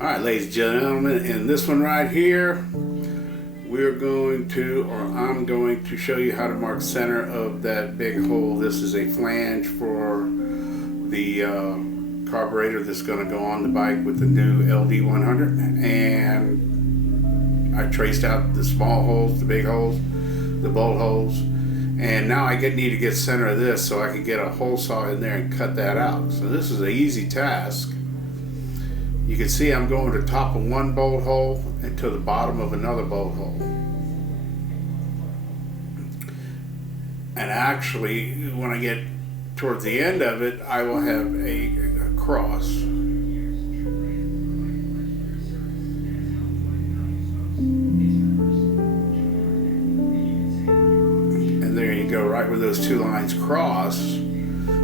Alright, ladies and gentlemen, in this one right here, I'm going to show you how to mark center of that big hole. This is a flange for the carburetor that's going to go on the bike with the new LD100, and I traced out the small holes, the big holes, the bolt holes, and now I need to get center of this so I can get a hole saw in there and cut that out. So this is an easy task. You can see I'm going to the top of one bolt hole and to the bottom of another bolt hole. And actually, when I get towards the end of it, I will have a cross. And there you go, right where those two lines cross,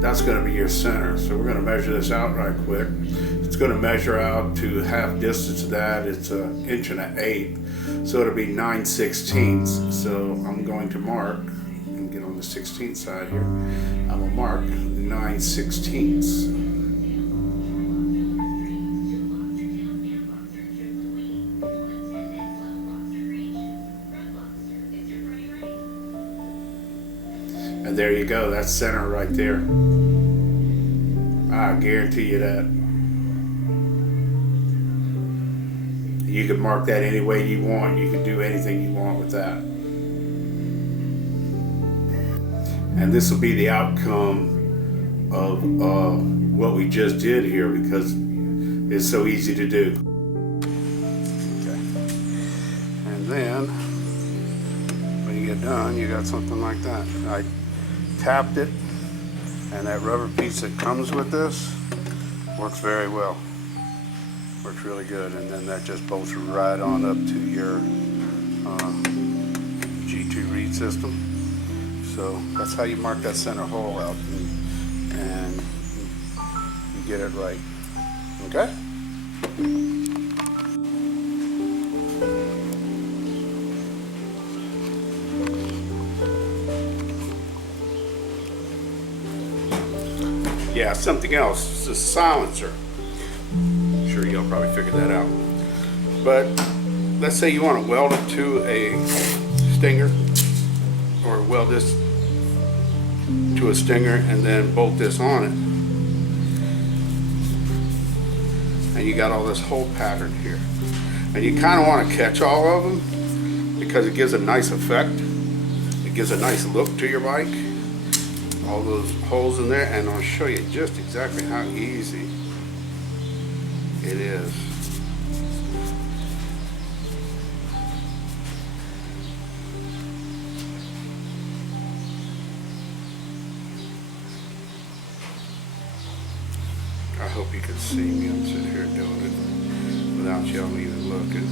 that's going to be your center. So we're going to measure this out right quick. It's going to measure out to half distance of that. It's 1 1/8 inch, so it'll be 9/16. So I'm going to mark and get on the 16th side here. I'm going to mark 9/16. And there you go, that's center right there. I guarantee you that. You can mark that any way you want. You can do anything you want with that. And this will be the outcome of what we just did here, because it's so easy to do. Okay. And then when you get done, you got something like that. I tapped it, and that rubber piece that comes with this works very well. Works really good, and then that just bolts right on up to your G2 reed system. So that's how you mark that center hole out, and you get it right. Okay? Yeah, something else. It's a silencer. Sure, you'll probably figure that out. But let's say you want to weld it to a stinger, or weld this to a stinger and then bolt this on it. And you got all this hole pattern here. And you kind of want to catch all of them because it gives a nice effect. It gives a nice look to your bike. All those holes in there, and I'll show you just exactly how easy it is. I hope you can see me. I'm sitting here doing it without y'all even looking.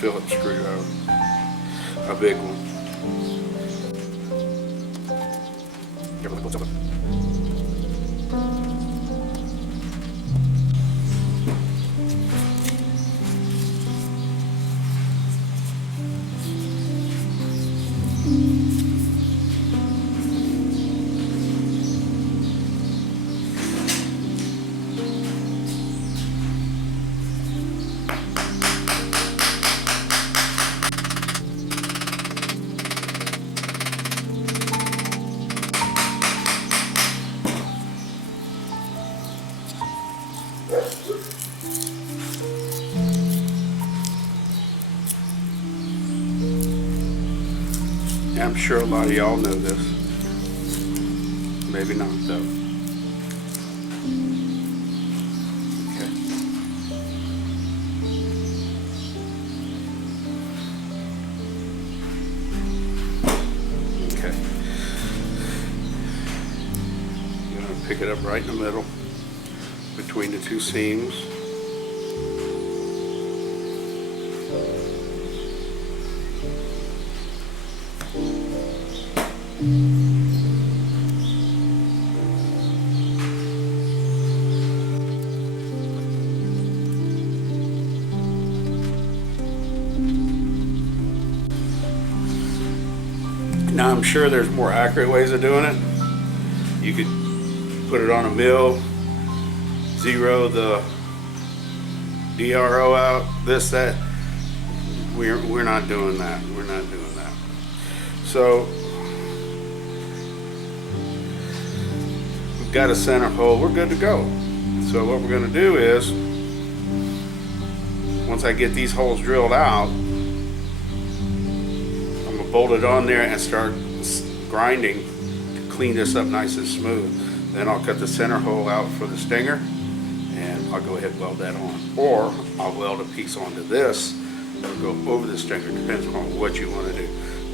Phillips screwdriver, a big one. I'm sure a lot of y'all know this. Maybe not though. Okay. Okay. You're going to pick it up right in the middle between the two seams. Now I'm sure there's more accurate ways of doing it. You could put it on a mill, zero the DRO out, this, that. We're not doing that. We're not doing that. So we've got a center hole. We're good to go. So what we're going to do is, once I get these holes drilled out, I'm going to bolt it on there and start grinding to clean this up nice and smooth. Then I'll cut the center hole out for the stinger, and I'll go ahead and weld that on. Or I'll weld a piece onto this that'll go over the stinger, depends on what you want to do.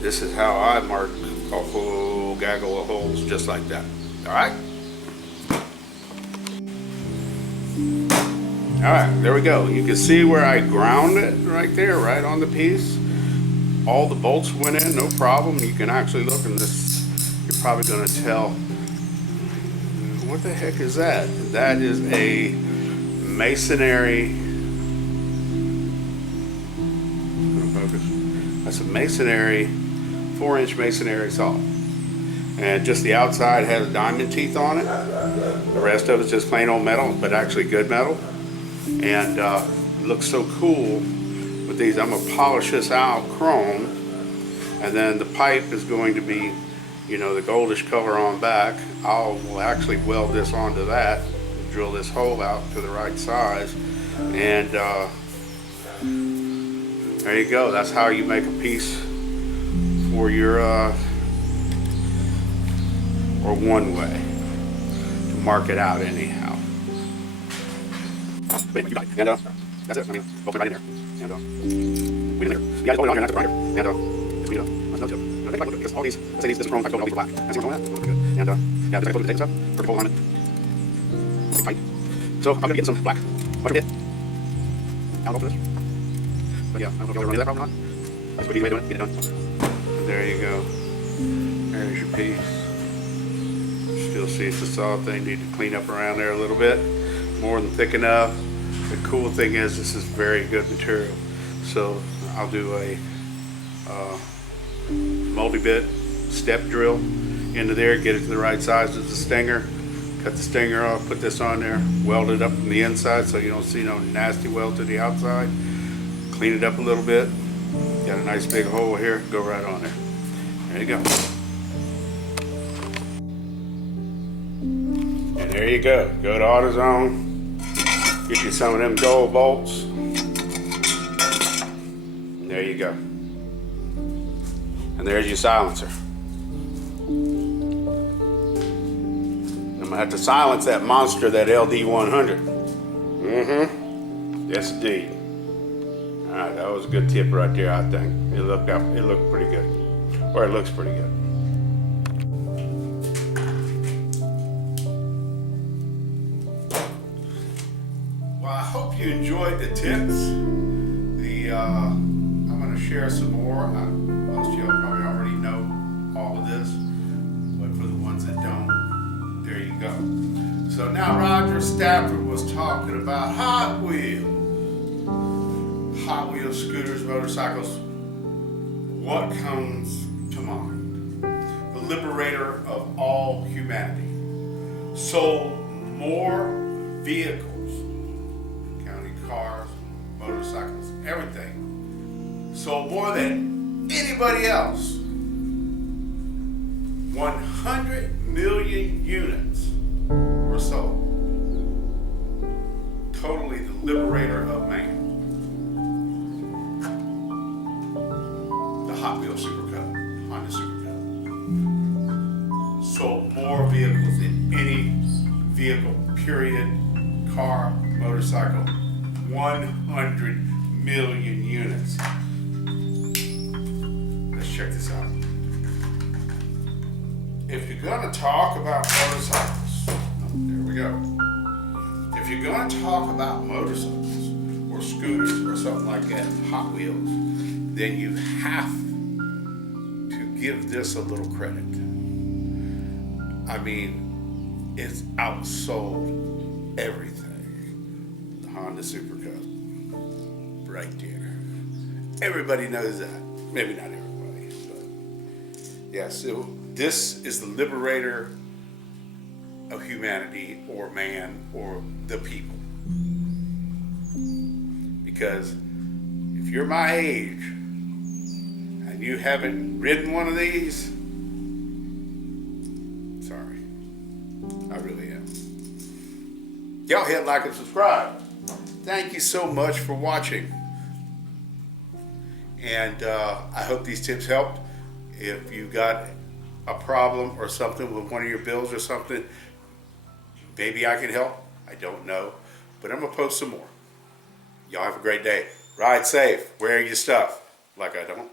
This is how I mark a whole gaggle of holes, just like that. Alright? Alright, there we go. You can see where I ground it right there, right on the piece. All the bolts went in, no problem. You can actually look in this, you're probably going to tell, what the heck is that? That is a masonry, that's a masonry, 4-inch masonry saw. And just the outside has diamond teeth on it. The rest of it's just plain old metal, but actually good metal. And it looks so cool with these. I'm gonna polish this out chrome, and then the pipe is going to be, you know, the goldish color on back. Will actually weld this onto that, drill this hole out to the right size, and there you go. That's how you make a piece for your or one way to mark it out anyhow. But you got it. And that's it. I mean, both right in there. And we in there. You guys hold it on here, not the grinder. And it's we that's no joke. I think I look at because all these, let's say these, this is chrome, I coat all these black. That's what's on that. Looks good. And yeah, just I put the tape stuff, perfect hole on it. Big pipe. So I'm gonna get some black. What's your bit? I'll go for this. But yeah, I don't know if y'all ever run into that problem or not. That's a good easy way of doing it. Get it done. And there you go. There's your piece. Still see it's a solid thing. Need to clean up around there a little bit. More than thick enough. The cool thing is this is very good material. So I'll do a multi-bit step drill into there, get it to the right size of the stinger, cut the stinger off, put this on there, weld it up from the inside so you don't see no nasty weld to the outside, clean it up a little bit, got a nice big hole here, go right on there. There you go. And there you go. Go to AutoZone, get you some of them gold bolts. And there you go. And there's your silencer. I'm gonna have to silence that monster, that LD100. Yes indeed. All right, that was a good tip right there, I think. It looked pretty good. Or it looks pretty good. Well, I hope you enjoyed the tips. I'm gonna share some more. Most of y'all probably already know all of this, but for the ones that don't, there you go. So now Roger Stafford was talking about Hot Wheels scooters, motorcycles. What comes to mind? The liberator of all humanity. Sold more vehicles, counting cars, motorcycles, everything. Sold more than anybody else. 100 million units were sold. Totally the liberator of man. The Hot Wheels Super Cup, Honda Super Cup. Sold more vehicles than any vehicle, period, car, motorcycle. 100 million units. Let's check this out. If you're going to talk about motorcycles, there we go. If you're going to talk about motorcycles or scooters or something like that, Hot Wheels, then you have to give this a little credit. I mean, it's outsold everything. The Honda Super Cup, right there. Everybody knows that. Maybe not everybody, but Yes, this is the liberator of humanity, or man, or the people. Because if you're my age and you haven't ridden one of these, sorry, I really am. Y'all hit like and subscribe. Thank you so much for watching. And I hope these tips helped. If you got a problem or something with one of your bills or something, maybe I can help. I don't know. But I'm going to post some more. Y'all have a great day. Ride safe. Wear your stuff. Like I don't.